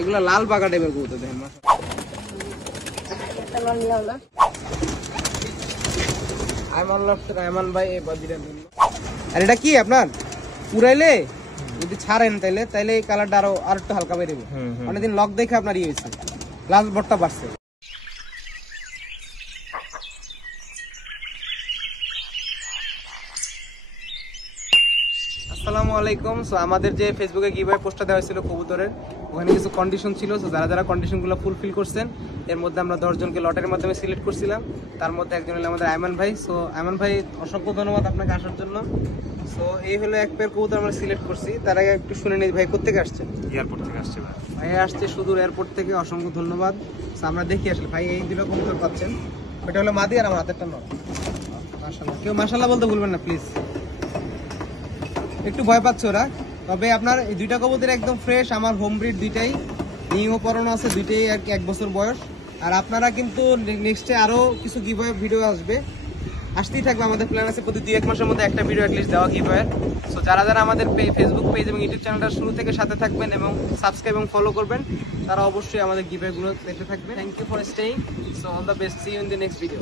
এগুলা লাল পাকা টাইপের কবুতর দেখেন আয়মান ভাই আর এটা কি আপনার উড়াইলে যদি ছাড়েন তাইলে এই কালারটা আর একটু হালকা বেরোবে। অনেকদিন লক দেখে আপনার ইয়ে হয়েছে, লাল বটটা বাড়ছে। আসসালামু আলাইকুম। সো আমাদের যে ফেসবুকে গিভঅ্যাওয়ে পোস্টটা দেওয়া হয়েছিল কবুতরের, ওখানে কিছু কন্ডিশন ছিল। সো যারা কন্ডিশনগুলো ফুলফিল করছেন, এর মধ্যে আমরা 10 জনকে লটের মাধ্যমে সিলেক্ট করছিলাম। তার মধ্যে একজন হলো আমাদের আয়মান ভাই। সো আয়মান ভাই, অসংখ্য ধন্যবাদ আপনাকে আসার জন্য। সো এই হলো এক পেয়ার কবুতর আমরা সিলেক্ট করছি। তার আগে একটু শুনে নিই, ভাই কোথা থেকে আসছেন? এয়ারপোর্ট থেকে আসছে ভাই আসছে সুদূর এয়ারপোর্ট থেকে, অসংখ্য ধন্যবাদ। আমরা দেখি আসলে ভাই এই দুটো কবুতর পাচ্ছেন, ওটা হলো মাদি আর আমার হাতেরটা নর। মাশাআল্লাহ, কেউ মাশাআল্লাহ বলতে ভুলবেন না প্লিজ। একটু ভয় পাচ্ছে ওরা, তবে আপনার এই দুইটা কবুতর একদম ফ্রেশ, আমার হোম ব্রিড দুইটাই, নিউ পরানো আছে দুইটাই আর কি 1 বছর বয়স। আর আপনারা কিন্তু নেক্সটে আরো কিছু গিভঅ্যাওয়ে ভিডিও আসতেই থাকবে। আমাদের প্ল্যান আছে প্রতি 2-1 মাসের মধ্যে একটা ভিডিও অ্যাটলিস্ট দেওয়া গিভঅ্যাওয়ে। সো যারা আমাদের ফেসবুক পেজ এবং ইউটিউব চ্যানেলটা শুরু থেকে সাথে থাকবেন এবং সাবস্ক্রাইব এবং ফলো করবেন, তারা অবশ্যই আমাদের গিভঅ্যাওয়ে গুলো দেখতে থাকবেন। Thank you for staying. So all the best, see you in the next video.